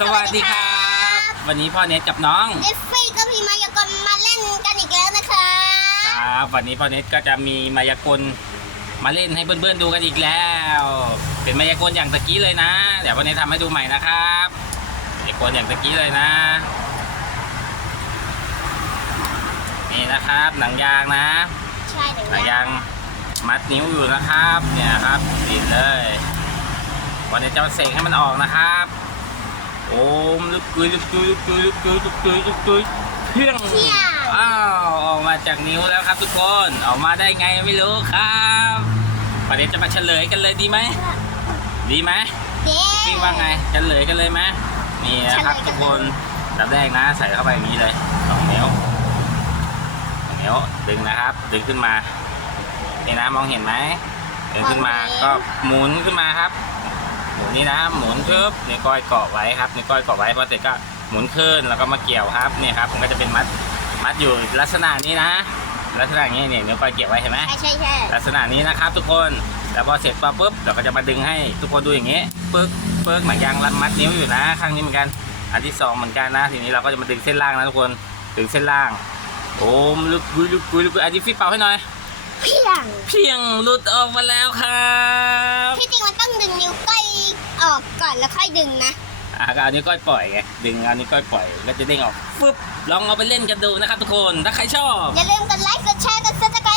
สวัสดีครับ วันนี้พ่อเน็ตกับน้องเนฟฟี่ก็พี่มายากลมาเล่นกันอีกแล้วนะคะครับวันนี้พ่อเน็ตก็จะมีมายากลมาเล่นให้เพื่อนๆดูกันอีกแล้ว เป็นมายากลอย่างตะกี้เลยนะ เดี๋ยวพ่อเน็ตทำให้ดูใหม่นะครับมายากลอย่างตะกี้เลยนะ นี่นะครับหนังยางนะใช่เดี๋ยวหนังนะยางมัดนิ้วอยู่นะครับ เนี่ยครับติดเลย วันนี้จะเสกให้มันออกนะครับ โอมลุกกุยลุกกุยลุกกุยลุกกุยลุกกุยลุกกุยเพียงเที่ยวอ้าวออกมาจากนิ้วแล้วครับทุกคนออกมาได้ไงไม่รู้ครับวันนี้จะมาเฉลยกันเลยดีไหมดีไหมเด้พี่ว่าไงเฉลยกันเลยไหมนี่นะครับทุกคนดับแรกนะ ใส่เข้าไปอย่างนี้เลยสองนิ้วสองนิ้วดึงนะครับ ดึงขึ้นมานี่นะมองเห็นไหมดึงขึ้นมาก็หมุนขึ้นมาครับ หมุนนี่นะหมุนปึ๊บนี่วก้อยเกาะไว้ครับนี่วก้อยเกาะไว้พอเสร็จก็หมุนขึ้นแล้วก็มาเกี่ยวครับนี่ครับมันก็จะเป็นมัดมัดอยู่ลักษณะนี้นะ ลักษณะอย่างนี้เนี่ยนิ้วก้อยเกี่ยวไว้เห็นไหมใช่ใช่ใช่ลักษณะนี้นะครับ ทุกคนแล้วพอเสร็จปั๊บปุ๊บเราก็จะมาดึงให้ทุกคนดูอย่างนี้ปึ๊กปึ๊กหนังยางรัดมัดนิ้วอยู่นะ ข้างนี้เหมือนกันอันที่สองเหมือนกันนะทีนี้เราก็จะมาดึงเส้นล่างนะทุกคนดึงเส้นล่างโอมลุกกุยลุกกุยลุกกุยอันนี้พี่เป่าให้หน่อยเพียงเพียงหลุดออกมาแล้วครับที่ แล้วค่อยดึงนะอะก็เอานิ้วก้อยปล่อยไงดึงเอานิ้วก้อยปล่อยก็จะเด้งออกฟึบลองเอาไปเล่นกันดูนะครับทุกคนถ้าใครชอบ อย่าลืมกดไลค์กดแชร์กดซับสไคร